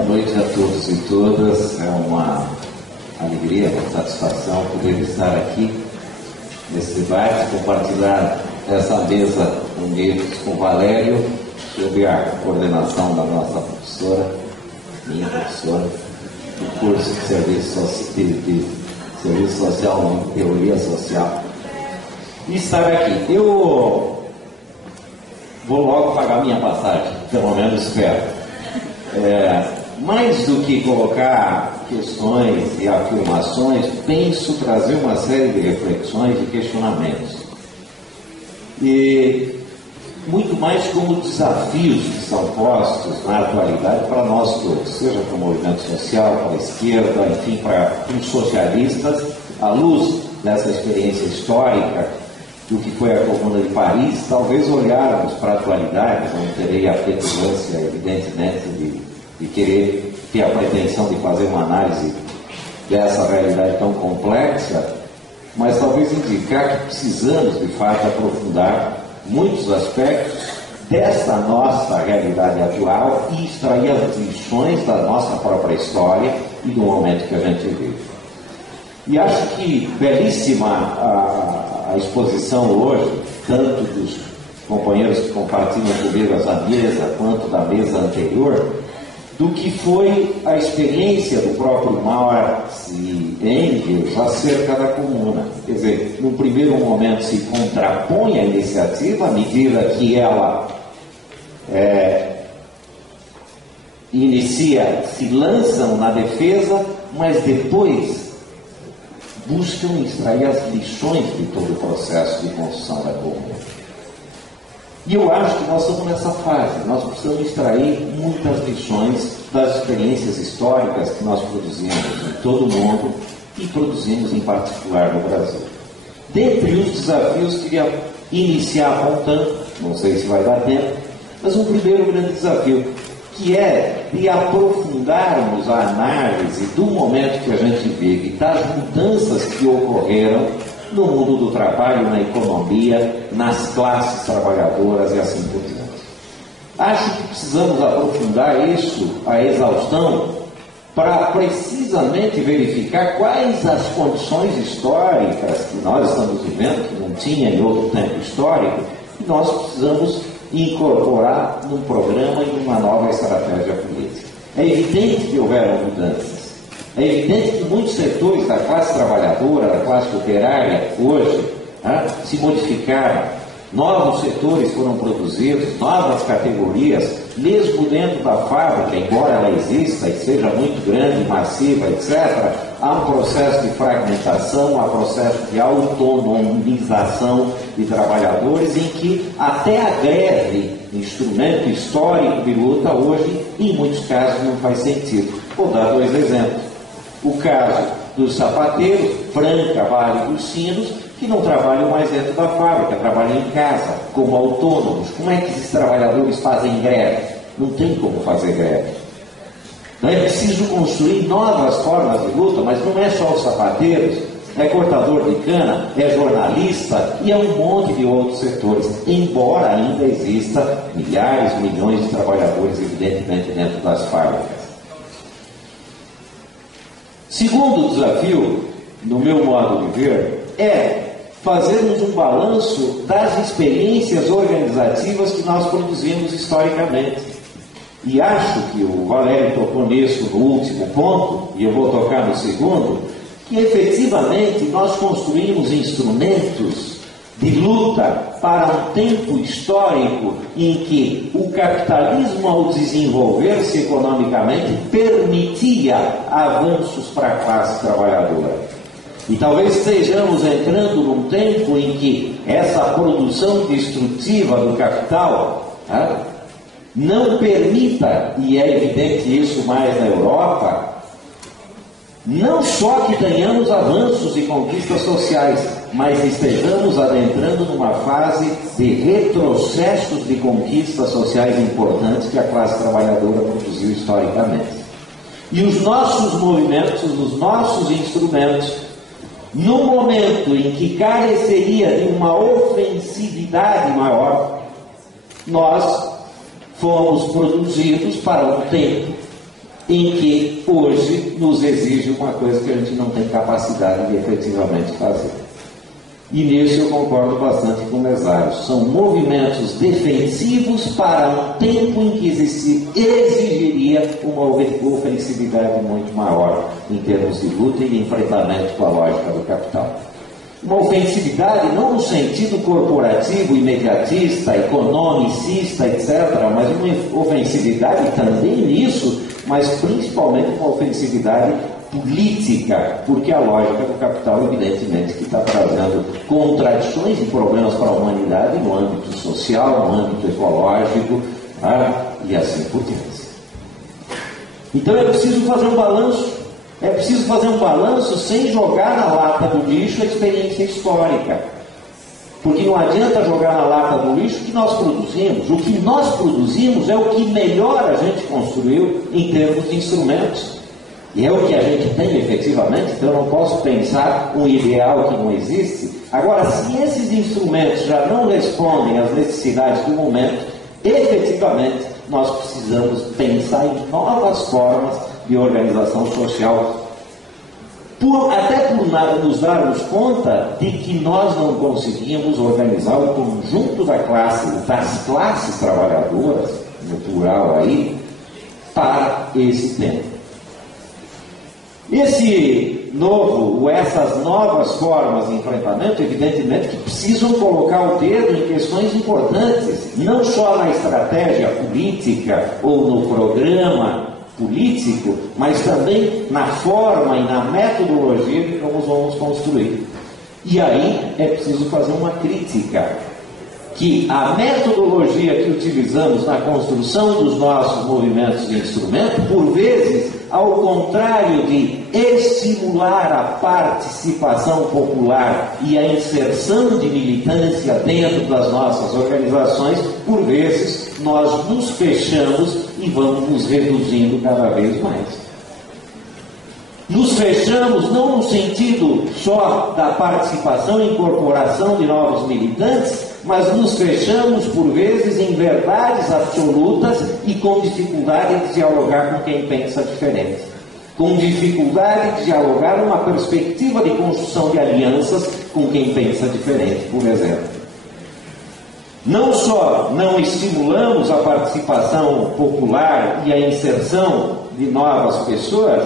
Boa noite a todos e todas. É uma alegria, uma satisfação poder estar aqui nesse debate, compartilhar essa mesa unidos com o Valério, sob a coordenação da nossa professora, minha professora, do curso de Serviço Social e Teoria Social. E estar aqui. Eu vou logo pagar minha passagem, pelo menos espero. Mais do que colocar questões e afirmações, penso trazer uma série de reflexões e questionamentos. E muito mais como desafios que são postos na atualidade para nós todos, seja para o movimento social, para a esquerda, enfim, para os socialistas, à luz dessa experiência histórica do que foi a Comuna de Paris, talvez olharmos para a atualidade, não terei a petulância, evidentemente, de querer ter a pretensão de fazer uma análise dessa realidade tão complexa, mas talvez indicar que precisamos, de fato, aprofundar muitos aspectos desta nossa realidade atual e extrair as lições da nossa própria história e do momento que a gente vive. E acho que belíssima a exposição hoje, tanto dos companheiros que compartilham comigo essa mesa, quanto da mesa anterior, do que foi a experiência do próprio Marx e Engels acerca da comuna. Quer dizer, num primeiro momento se contrapõe a iniciativa, à medida que ela se lançam na defesa, mas depois buscam extrair as lições de todo o processo de construção da comuna. E eu acho que nós estamos nessa fase, nós precisamos extrair muitas lições das experiências históricas que nós produzimos em todo o mundo e produzimos em particular no Brasil. Dentre os desafios, queria iniciar apontando, não sei se vai dar tempo, mas um primeiro grande desafio, que é de aprofundarmos a análise do momento que a gente vive, das mudanças que ocorreram no mundo do trabalho, na economia, nas classes trabalhadoras e assim por diante. Acho que precisamos aprofundar isso à exaustão para precisamente verificar quais as condições históricas que nós estamos vivendo, que não tinha em outro tempo histórico, e nós precisamos incorporar num programa e numa nova estratégia política. É evidente que houveram mudanças. É evidente que muitos setores da classe trabalhadora, da classe operária, hoje, se modificaram. Novos setores foram produzidos, novas categorias, mesmo dentro da fábrica, embora ela exista e seja muito grande, massiva, etc., há um processo de fragmentação, há um processo de autonomização de trabalhadores, em que até a greve, instrumento histórico de luta, hoje, em muitos casos, não faz sentido. Vou dar dois exemplos. O caso dos sapateiros, Franca, Vale dos Sinos, que não trabalham mais dentro da fábrica, trabalham em casa, como autônomos. Como é que esses trabalhadores fazem greve? Não tem como fazer greve. Não é preciso construir novas formas de luta, mas não é só os sapateiros, é cortador de cana, é jornalista e é um monte de outros setores, embora ainda exista milhares, milhões de trabalhadores, evidentemente, dentro das fábricas. Segundo desafio, no meu modo de ver, é fazermos um balanço das experiências organizativas que nós produzimos historicamente. E acho que o Valério tocou nisso no último ponto, e eu vou tocar no segundo, que efetivamente nós construímos instrumentos de luta para um tempo histórico em que o capitalismo, ao desenvolver-se economicamente, permitia avanços para a classe trabalhadora. E talvez estejamos entrando num tempo em que essa produção destrutiva do capital não permita, e é evidente isso mais na Europa, não só que tenhamos avanços e conquistas sociais, mas estejamos adentrando numa fase de retrocessos de conquistas sociais importantes que a classe trabalhadora produziu historicamente. E os nossos movimentos, os nossos instrumentos, no momento em que careceria de uma ofensividade maior, nós fomos produzidos para um tempo em que hoje nos exige uma coisa que a gente não tem capacidade de efetivamente fazer. E nisso eu concordo bastante com o Mesário. São movimentos defensivos para um tempo em que exigiria uma ofensividade muito maior em termos de luta e de enfrentamento com a lógica do capital. Uma ofensividade não no sentido corporativo, imediatista, economicista, etc., mas uma ofensividade também nisso, mas principalmente uma ofensividade política, porque a lógica do capital, evidentemente, que está trazendo contradições e problemas para a humanidade no âmbito social, no âmbito ecológico, e assim por diante. Então é preciso fazer um balanço. É preciso fazer um balanço sem jogar na lata do lixo a experiência histórica. Porque não adianta jogar na lata do lixo o que nós produzimos. O que nós produzimos é o que melhor a gente construiu em termos de instrumentos. E é o que a gente tem efetivamente, então eu não posso pensar um ideal que não existe. Agora, se esses instrumentos já não respondem às necessidades do momento, efetivamente nós precisamos pensar em novas formas de organização social, até por nos darmos conta de que nós não conseguimos organizar o conjunto das classes trabalhadoras, no plural aí, para esse tempo. Essas novas formas de enfrentamento, evidentemente, que precisam colocar o dedo em questões importantes, não só na estratégia política ou no programa político, mas também na forma e na metodologia de como vamos construir. E aí é preciso fazer uma crítica, que a metodologia que utilizamos na construção dos nossos movimentos de instrumento, por vezes, ao contrário de estimular a participação popular e a inserção de militância dentro das nossas organizações, por vezes nós nos fechamos e vamos nos reduzindo cada vez mais. Nos fechamos não no sentido só da participação e incorporação de novos militantes, mas nos fechamos, por vezes, em verdades absolutas e com dificuldade de dialogar com quem pensa diferente. Com dificuldade de dialogar numa perspectiva de construção de alianças com quem pensa diferente, por exemplo. Não só não estimulamos a participação popular e a inserção de novas pessoas,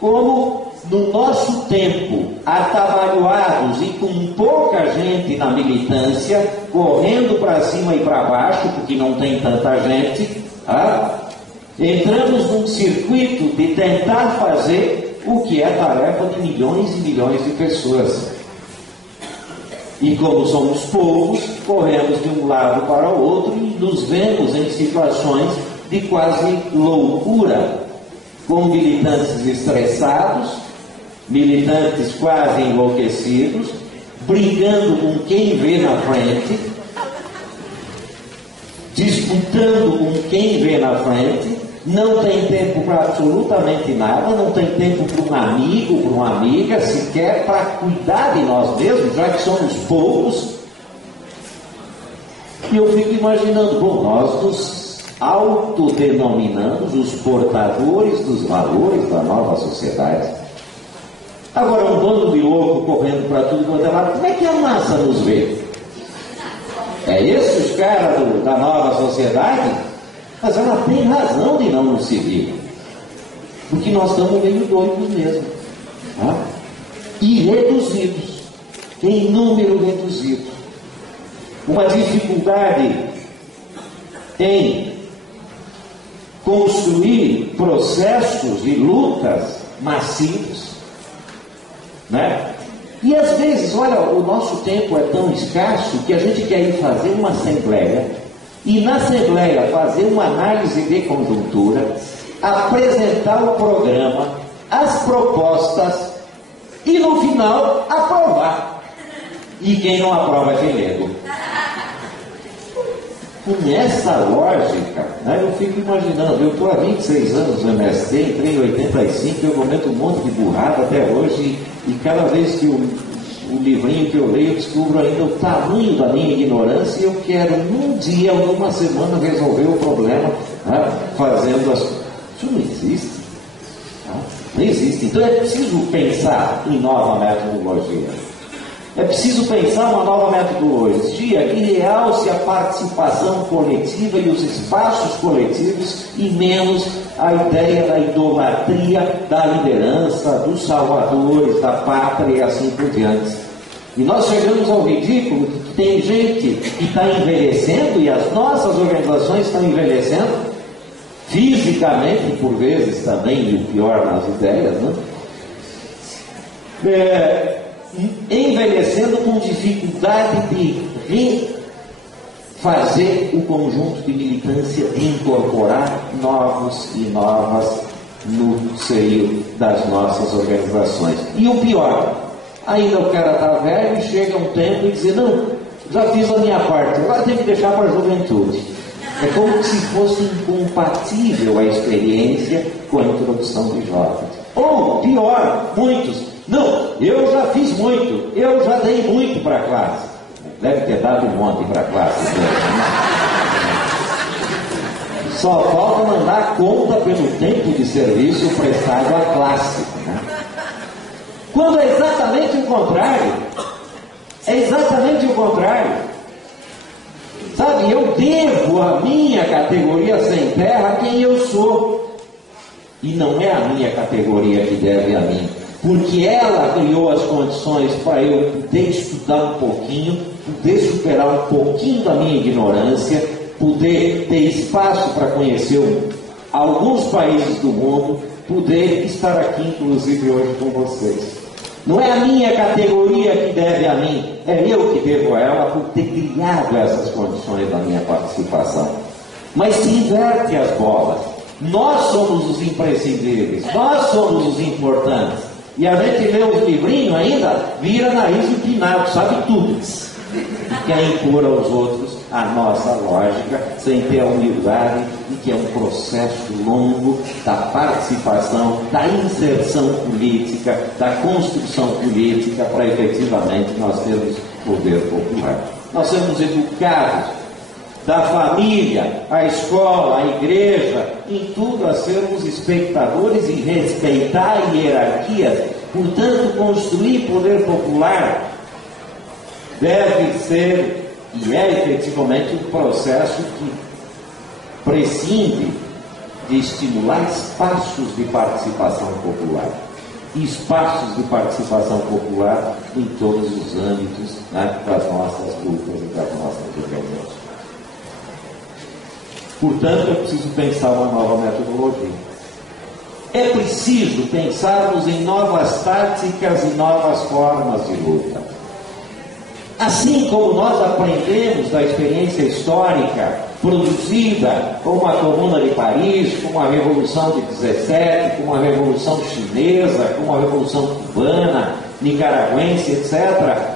como no nosso tempo, atabalhoados e com pouca gente na militância, correndo para cima e para baixo, porque não tem tanta gente, entramos num circuito de tentar fazer o que é tarefa de milhões e milhões de pessoas. E como somos poucos, corremos de um lado para o outro e nos vemos em situações de quase loucura, com militantes estressados, militantes quase enlouquecidos, brigando com quem vê na frente, disputando com quem vê na frente, não tem tempo para absolutamente nada, não tem tempo para um amigo, para uma amiga, sequer para cuidar de nós mesmos, já que somos poucos. E eu fico imaginando, nós nos autodenominamos os portadores dos valores da nova sociedade. Agora, um bando de louco correndo para tudo quanto é lado, como é que a massa nos vê? É esses os caras da nova sociedade? Mas ela tem razão de não nos seguir, porque nós estamos meio doidos mesmo, e reduzidos, em número reduzido. Uma dificuldade em construir processos e lutas massivos, né? E às vezes, olha, o nosso tempo é tão escasso que a gente quer ir fazer uma assembleia e na assembleia fazer uma análise de conjuntura, apresentar o programa, as propostas e no final aprovar. E quem não aprova é pelego. Com essa lógica, né, eu fico imaginando, eu estou há 26 anos no MST, entrei em 85, eu cometo um monte de burrada até hoje, e cada vez que o livrinho que eu leio, eu descubro ainda o tamanho da minha ignorância, e eu quero num dia ou numa semana resolver o problema, né, fazendo as... Isso não existe. Não existe. Então é preciso pensar em nova metodologia. É preciso pensar uma nova metodologia que realce a participação coletiva e os espaços coletivos e menos a ideia da idolatria, da liderança, dos salvadores, da pátria e assim por diante. E nós chegamos ao ridículo que tem gente que está envelhecendo e as nossas organizações estão envelhecendo fisicamente, por vezes também, e o pior nas ideias, né? Envelhecendo com dificuldade de refazer o conjunto de militância, de incorporar novos e novas no seio das nossas organizações. E o pior, ainda o cara está velho e chega um tempo e diz: não, já fiz a minha parte, agora tem que deixar para a juventude. É como se fosse incompatível a experiência com a introdução de jovens. Ou, pior, muitos: não, eu já fiz muito, eu já dei muito para a classe. Deve ter dado um monte para a classe. Só falta mandar conta pelo tempo de serviço prestado à classe. Né? Quando é exatamente o contrário. É exatamente o contrário. Sabe, eu devo a minha categoria sem terra a quem eu sou. E não é a minha categoria que deve a mim. Porque ela criou as condições para eu poder estudar um pouquinho, poder superar um pouquinho da minha ignorância, poder ter espaço para conhecer alguns países do mundo, poder estar aqui, inclusive, hoje com vocês. Não é a minha categoria que deve a mim, é eu que devo a ela por ter criado essas condições da minha participação. Mas se inverte as bolas. Nós somos os imprescindíveis, nós somos os importantes. E a gente lê os livrinhos ainda, vira nariz empinado, sabe tudo. E quer impor aos outros a nossa lógica, sem ter a humildade de que é um processo longo da participação, da inserção política, da construção política, para efetivamente nós termos poder popular. Nós somos educados da família, a escola, a igreja, em tudo a sermos espectadores e respeitar hierarquias. Portanto, construir poder popular deve ser e é efetivamente um processo que prescinde de estimular espaços de participação popular. Espaços de participação popular em todos os âmbitos, né, das nossas lutas e das nossas organizações. Portanto, é preciso pensar uma nova metodologia. É preciso pensarmos em novas táticas e novas formas de luta. Assim como nós aprendemos da experiência histórica produzida como a Comuna de Paris, como a Revolução de 17, como a Revolução Chinesa, como a Revolução Cubana, Nicaragüense, etc.,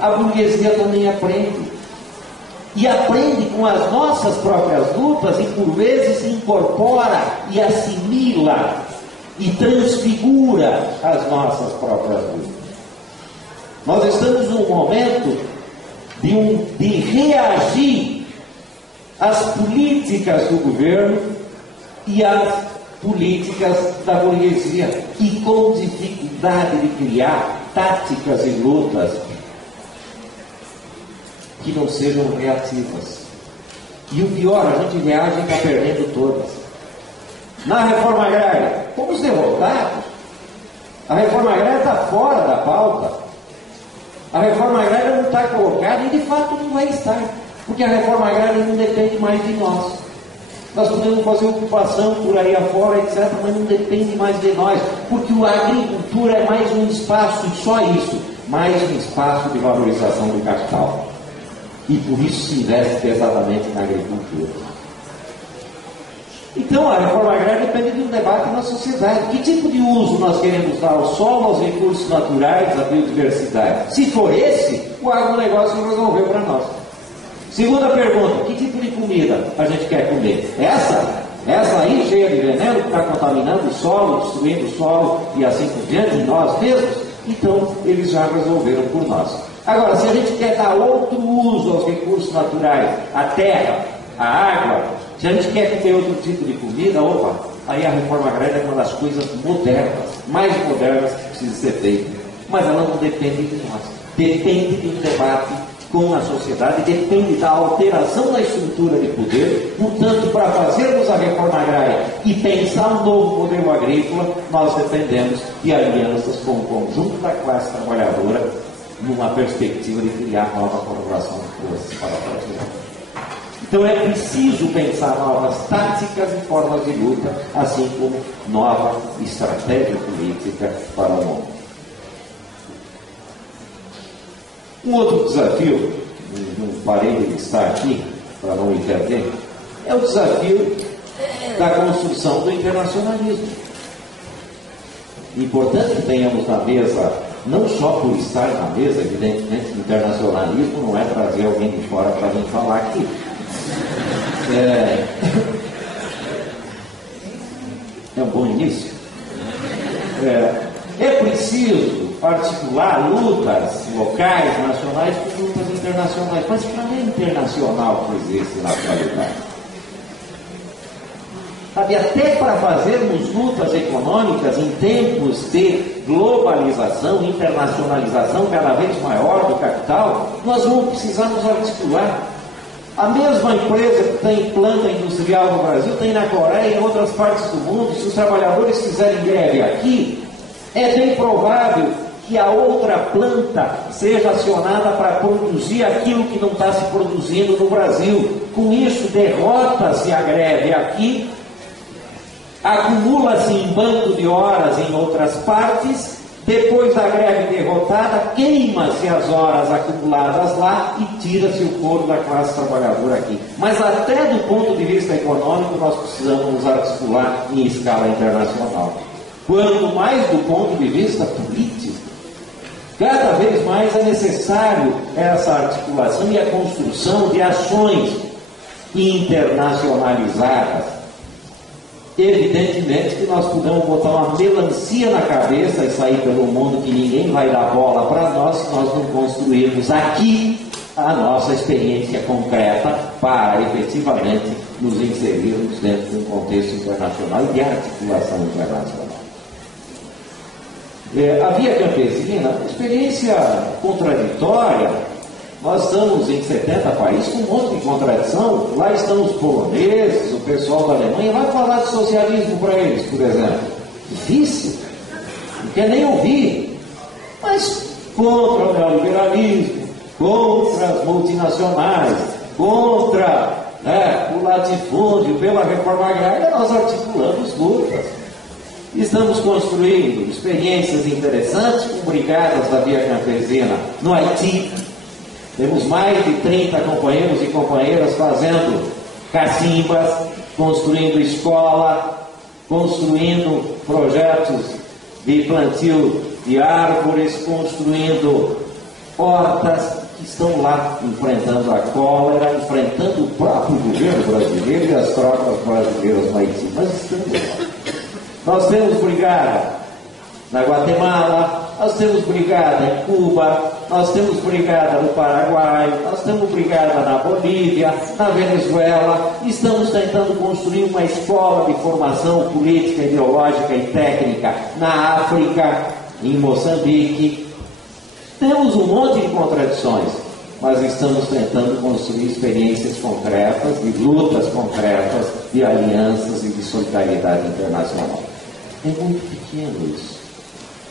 a burguesia também aprende. E aprende com as nossas próprias lutas e, por vezes, incorpora e assimila e transfigura as nossas próprias lutas. Nós estamos num momento de reagir às políticas do governo e às políticas da burguesia, e com dificuldade de criar táticas e lutas que não sejam reativas. E o pior, a gente reage e está perdendo todas. Na reforma agrária, fomos derrotados. A reforma agrária está fora da pauta. A reforma agrária não está colocada e de fato não vai estar. Porque a reforma agrária não depende mais de nós. Nós podemos fazer ocupação por aí afora, etc., mas não depende mais de nós. Porque a agricultura é mais um espaço, e só isso, mais um espaço de valorização do capital. E por isso se investe pesadamente na agricultura. Então a reforma agrária depende de um debate na sociedade. Que tipo de uso nós queremos dar ao solo, aos recursos naturais, à biodiversidade? Se for esse, o agronegócio resolveu para nós. Segunda pergunta: que tipo de comida a gente quer comer? Essa aí, cheia de veneno, que está contaminando o solo, destruindo o solo e assim por diante, e nós mesmos? Então eles já resolveram por nós. Agora, se a gente quer dar outro uso aos recursos naturais, a terra, a água, se a gente quer comer outro tipo de comida, opa, aí a reforma agrária é uma das coisas modernas, mais modernas que precisa ser feita. Mas ela não depende de nós. Depende de um debate com a sociedade, depende da alteração da estrutura de poder. Portanto, para fazermos a reforma agrária e pensar um novo modelo agrícola, nós dependemos de alianças com o conjunto da classe trabalhadora, numa perspectiva de criar nova corporação de forças para a sociedade. Então é preciso pensar novas táticas e formas de luta, assim como nova estratégia política para o mundo. Um outro desafio, não parei de listar aqui, para não me perder, é o desafio da construção do internacionalismo. Importante que tenhamos na mesa, não só por estar na mesa, evidentemente, o internacionalismo não é trazer alguém de fora para vir falar aqui. É um bom início. É preciso articular lutas locais, nacionais, com lutas internacionais. Mas que não é internacional que existe na atualidade. Sabe, até para fazermos lutas econômicas em tempos de globalização, internacionalização cada vez maior do capital, nós vamos precisar nos articular. A mesma empresa que tem planta industrial no Brasil, tem na Coreia e em outras partes do mundo. Se os trabalhadores fizerem greve aqui, é bem provável que a outra planta seja acionada para produzir aquilo que não está se produzindo no Brasil. Com isso, derrota-se a greve aqui, acumula-se em banco de horas em outras partes, depois da greve derrotada, queima-se as horas acumuladas lá e tira-se o couro da classe trabalhadora aqui. Mas até do ponto de vista econômico, nós precisamos nos articular em escala internacional. Quanto mais do ponto de vista político, cada vez mais é necessário essa articulação e a construção de ações internacionalizadas. Evidentemente que nós podemos botar uma melancia na cabeça e sair pelo mundo que ninguém vai dar bola para nós se nós não construirmos aqui a nossa experiência concreta para efetivamente nos inserirmos dentro de um contexto internacional e de articulação internacional. A Via Campesina, experiência contraditória. Nós estamos em 70 países com um monte de contradição. Lá estão os poloneses, o pessoal da Alemanha. Vai falar de socialismo para eles, por exemplo. Difícil. Não quer nem ouvir. Mas contra o neoliberalismo, contra as multinacionais, contra o latifúndio, pela reforma agrária, nós articulamos lutas. Estamos construindo experiências interessantes com brigadas da Via Campesina no Haiti. Temos mais de 30 companheiros e companheiras fazendo cacimbas, construindo escola, construindo projetos de plantio de árvores, construindo hortas, que estão lá enfrentando a cólera, enfrentando o próprio governo brasileiro e as tropas brasileiras no Haiti. Mas estamos lá. Nós temos brigada na Guatemala, nós temos brigada em Cuba, nós temos brigada no Paraguai, nós temos brigada na Bolívia, na Venezuela. Estamos tentando construir uma escola de formação política, ideológica e técnica na África, em Moçambique. Temos um monte de contradições, mas estamos tentando construir experiências concretas, de lutas concretas, de alianças e de solidariedade internacional. É muito pequeno isso.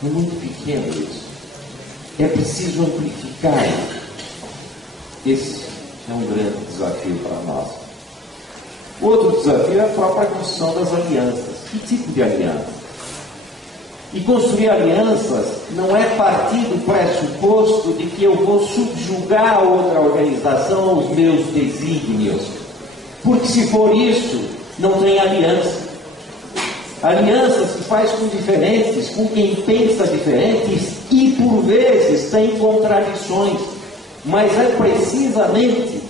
É muito pequeno isso. É preciso amplificar. Esse é um grande desafio para nós. Outro desafio é a própria construção das alianças. Que tipo de aliança? E construir alianças não é partir do pressuposto de que eu vou subjugar a outra organização aos meus desígnios. Porque se for isso, não tem aliança. Alianças se faz com diferentes, com quem pensa diferentes e por vezes tem contradições. Mas é precisamente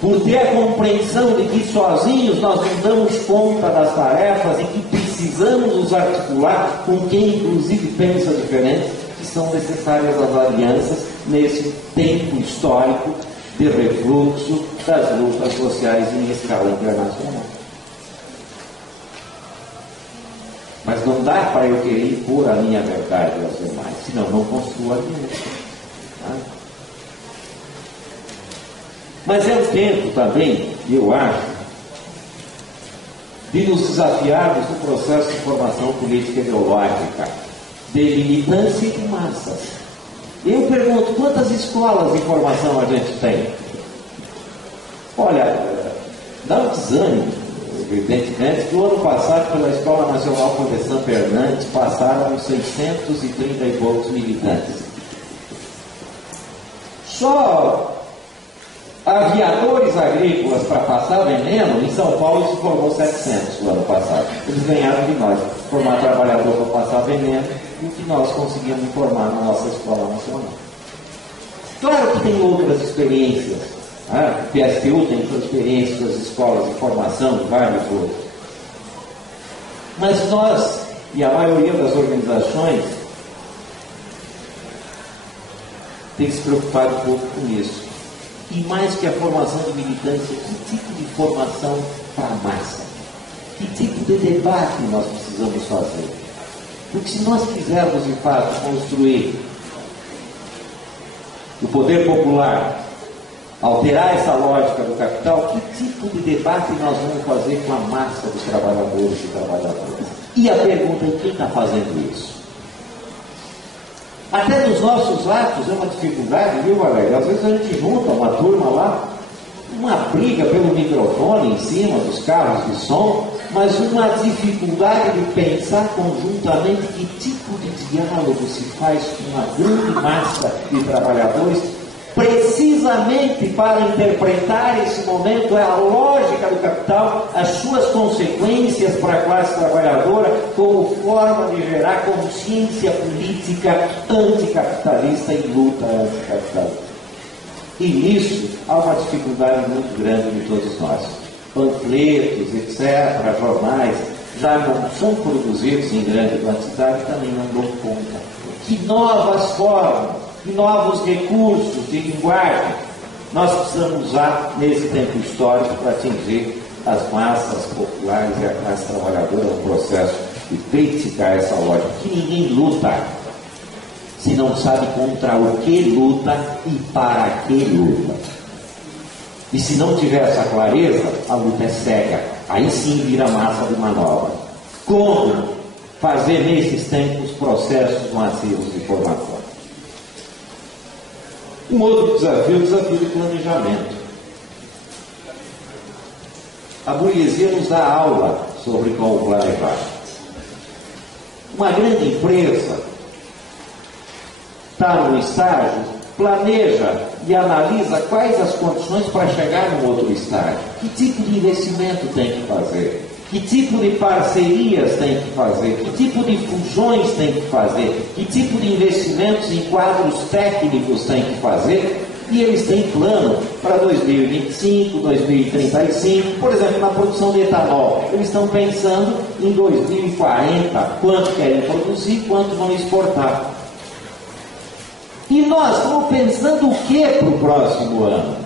por ter a compreensão de que sozinhos nós não damos conta das tarefas e que precisamos nos articular com quem inclusive pensa diferente, que são necessárias as alianças nesse tempo histórico de refluxo das lutas sociais em escala internacional. Mas não dá para eu querer impor a minha verdade aos demais, senão não construo a minha. Tá? Mas é o tempo também, eu acho, de nos desafiarmos no processo de formação política ideológica, de militância e de massas. Eu pergunto, quantas escolas de formação a gente tem? Olha, dá um desânimo, evidentemente, que o ano passado, pela Escola Nacional Condessa Fernandes, passaram 630 e poucos militantes. Só aviadores agrícolas para passar veneno, em São Paulo se formou 700 no ano passado. Eles ganharam de nós, formar trabalhador para passar veneno, e o que nós conseguimos formar na nossa Escola Nacional. Claro que tem outras experiências. O PSTU tem sua experiência, suas escolas de formação, de vários outros. Mas nós, e a maioria das organizações, tem se preocupado um pouco com isso. E mais que a formação de militância, que tipo de formação para a massa? Que tipo de debate nós precisamos fazer? Porque se nós quisermos, de fato, construir o poder popular, alterar essa lógica do capital, que tipo de debate nós vamos fazer com a massa dos trabalhadores e trabalhadoras? E a pergunta é: quem está fazendo isso? Até nos nossos atos é uma dificuldade, viu, Valério? Às vezes a gente junta uma turma lá, uma briga pelo microfone em cima dos carros de som, mas uma dificuldade de pensar conjuntamente que tipo de diálogo se faz com uma grande massa de trabalhadores, precisamente para interpretar esse momento, a lógica do capital, as suas consequências para a classe trabalhadora, como forma de gerar consciência política anticapitalista e luta anticapitalista. E nisso há uma dificuldade muito grande de todos nós. Panfletos, etc., jornais, já não são produzidos em grande quantidade, também não dão conta. Que novas formas, que novos recursos de linguagem nós precisamos usar nesse tempo histórico para atingir as massas populares e a classe trabalhadora no processo de criticar essa lógica. Que ninguém luta se não sabe contra o que luta e para que luta. E se não tiver essa clareza, a luta é cega. Aí sim vira massa de manobra. Como fazer nesses tempos processos massivos de formação? Um outro desafio é o desafio de planejamento. A burguesia nos dá aula sobre como planejar. Uma grande empresa está no estágio, planeja e analisa quais as condições para chegar no outro estágio. Que tipo de investimento tem que fazer? Que tipo de parcerias tem que fazer? Que tipo de fusões tem que fazer? Que tipo de investimentos em quadros técnicos tem que fazer? E eles têm plano para 2025, 2035, por exemplo, na produção de etanol. Eles estão pensando em 2040, quanto querem produzir, quanto vão exportar. E nós estamos pensando o que para o próximo ano?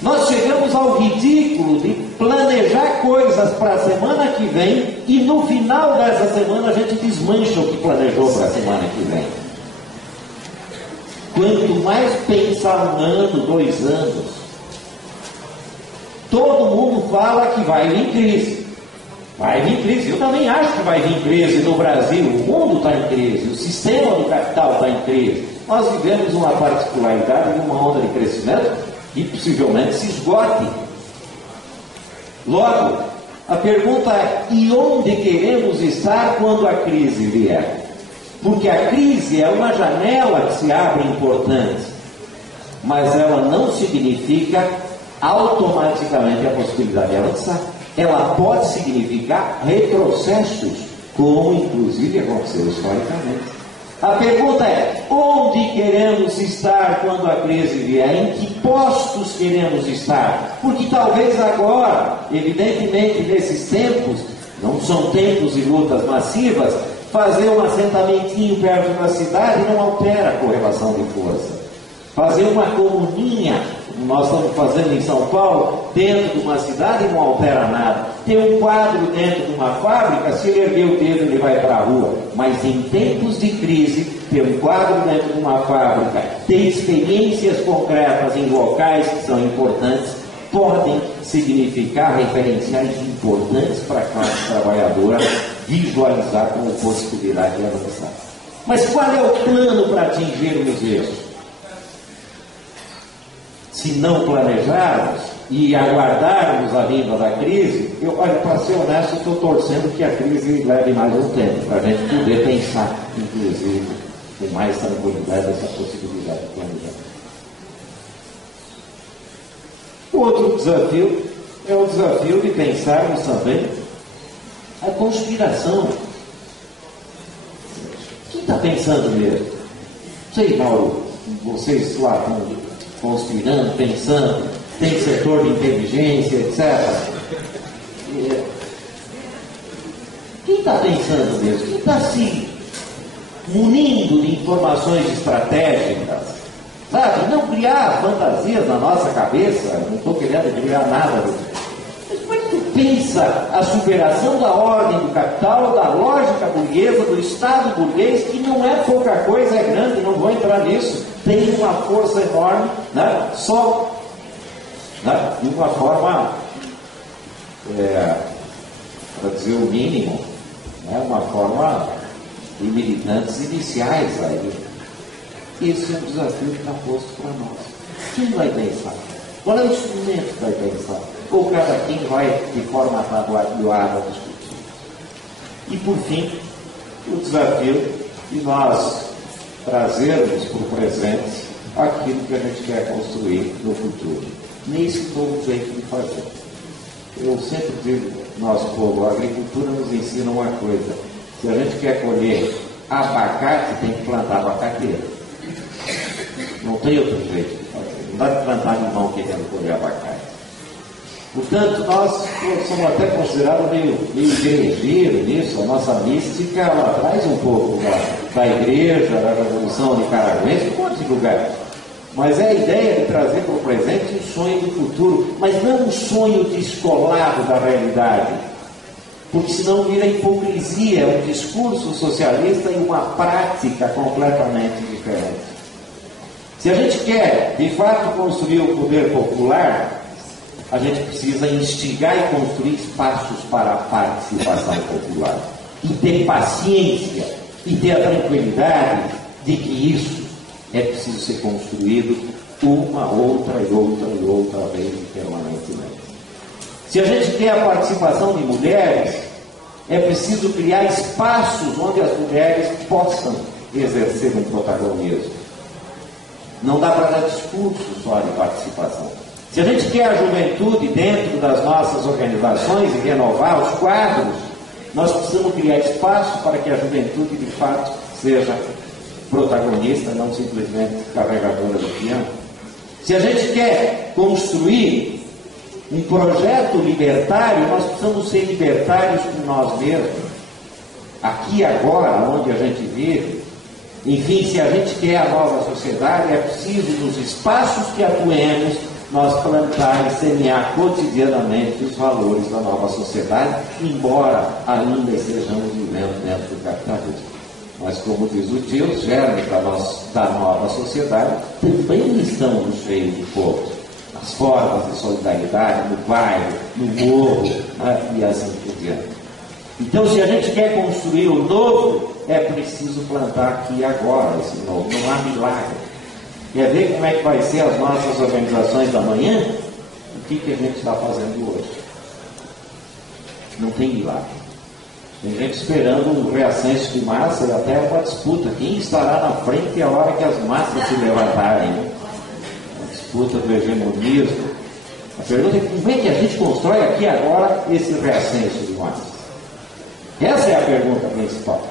Nós chegamos ao ridículo de planejar coisas para a semana que vem e no final dessa semana a gente desmancha o que planejou para a semana que vem. Quanto mais pensar 1 ano, 2 anos, todo mundo fala que vai vir crise. Vai vir crise. Eu também acho que vai vir crise no Brasil. O mundo está em crise, o sistema do capital está em crise. Nós vivemos uma particularidade de uma onda de crescimento que possivelmente se esgote. Logo, a pergunta é: e onde queremos estar quando a crise vier? Porque a crise é uma janela que se abre importante, mas ela não significa automaticamente a possibilidade de avançar. Ela pode significar retrocessos, como inclusive aconteceu historicamente. A pergunta é: onde queremos estar quando a crise vier? Em que postos queremos estar? Porque talvez agora, evidentemente nesses tempos, não são tempos de lutas massivas, fazer um assentamentinho perto da cidade não altera a correlação de força. fazer uma comuninha, nós estamos fazendo em São Paulo, dentro de uma cidade não altera nada. Ter um quadro dentro de uma fábrica, se ele erguer o dedo, ele vai para a rua. Mas em tempos de crise, ter um quadro dentro de uma fábrica, ter experiências concretas em locais que são importantes, podem significar referenciais importantes para a classe trabalhadora visualizar como possibilidade de avançar. Mas qual é o plano para atingirmos isso? Se não planejarmos e aguardarmos a vinda da crise, olha, para ser honesto, estou torcendo que a crise leve mais um tempo, para a gente poder pensar, inclusive, com mais tranquilidade essa possibilidade de planejamento. O outro desafio é o desafio de pensarmos também a conspiração. Quem está pensando mesmo? Sei, Mauro, vocês lá estão conspirando, pensando, tem setor de inteligência, etc. Quem está pensando mesmo? Quem está se munindo de informações estratégicas? Sabe? Não criar fantasias na nossa cabeça, não estou querendo criar nada. Mas como é que tu pensa a superação da ordem do capital, da lógica burguesa, do Estado burguês, que não é pouca coisa, é grande, não vou entrar nisso, tem uma força enorme, né? Só, né? De uma forma, para dizer o mínimo, né? Uma forma de militantes iniciais aí. Esse é um desafio que está posto para nós. Quem vai pensar? Qual é o instrumento que vai pensar? Ou cada quem vai de forma atabalhoada discutir? E por fim, o desafio de nós trazermos para o presente aquilo que a gente quer construir no futuro, nesse novo jeito de fazer. Eu sempre digo, nosso povo, a agricultura nos ensina uma coisa: se a gente quer colher abacate, tem que plantar abacateira. Não tem outro jeito de fazer. Não dá de plantar limão querendo colher abacate. Portanto, nós somos até considerados meio igrejeiro nisso. A nossa mística, ela traz um pouco da igreja, da Revolução Nicaraguense, um monte de lugares. Mas é a ideia de trazer para o presente um sonho do futuro, mas não um sonho descolado da realidade. Porque senão vira hipocrisia, um discurso socialista e uma prática completamente diferente. Se a gente quer, de fato, construir o poder popular, a gente precisa instigar e construir espaços para a participação popular. E ter paciência, e ter a tranquilidade de que isso é preciso ser construído uma, outra e outra vez permanentemente. Se a gente quer a participação de mulheres, é preciso criar espaços onde as mulheres possam exercer um protagonismo. Não dá para dar discurso só de participação. Se a gente quer a juventude dentro das nossas organizações e renovar os quadros, nós precisamos criar espaço para que a juventude de fato seja protagonista, não simplesmente carregadora do piano. Se a gente quer construir um projeto libertário, nós precisamos ser libertários com nós mesmos, aqui e agora, onde a gente vive. Enfim, se a gente quer a nova sociedade, é preciso, nos espaços que atuemos, nós plantar e semear cotidianamente os valores da nova sociedade, embora ainda estejamos vivendo dentro do capitalismo. Mas, como diz o tio, os germes da nova sociedade também estão no seio do povo. As formas de solidariedade no bairro, no morro, né, e assim por diante. Então, se a gente quer construir o novo, é preciso plantar aqui agora esse novo. Não há milagre. Quer ver como é que vai ser as nossas organizações da manhã? O que a gente está fazendo hoje? Não tem milagre. Tem gente esperando um reascenso de massa e até uma disputa. Quem estará na frente a hora que as massas se levantarem? A disputa do hegemonismo. A pergunta é como é que a gente constrói aqui agora esse reascenso de massa? Essa é a pergunta principal.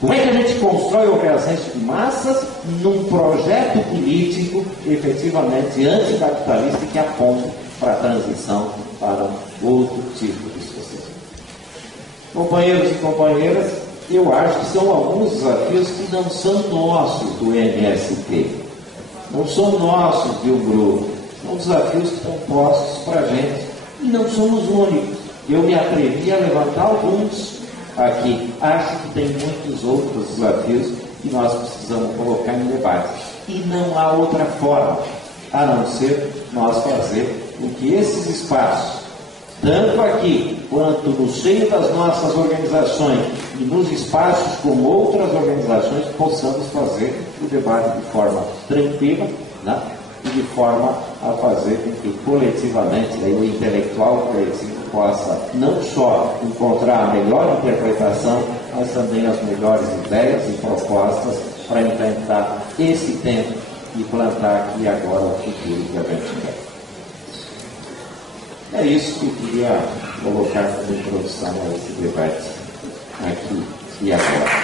Como é que a gente constrói o reascenso de massas num projeto político efetivamente anticapitalista que aponta para a transição para outro tipo de sociedade? Companheiros e companheiras, eu acho que são alguns desafios que não são nossos do MST. não são nossos de um grupo, são desafios que estão postos para a gente. E não somos únicos. Eu me atrevi a levantar alguns aqui. Acho que tem muitos outros desafios que nós precisamos colocar em debate. E não há outra forma, a não ser nós fazer o que esses espaços, tanto aqui quanto no seio das nossas organizações e nos espaços com outras organizações, possamos fazer o debate de forma tranquila, né? E de forma a fazer com que coletivamente o intelectual coletivo possa não só encontrar a melhor interpretação, mas também as melhores ideias e propostas para enfrentar esse tempo e plantar aqui agora o futuro que a gente quer. É isso que eu queria colocar como introdução a esse debate aqui e agora.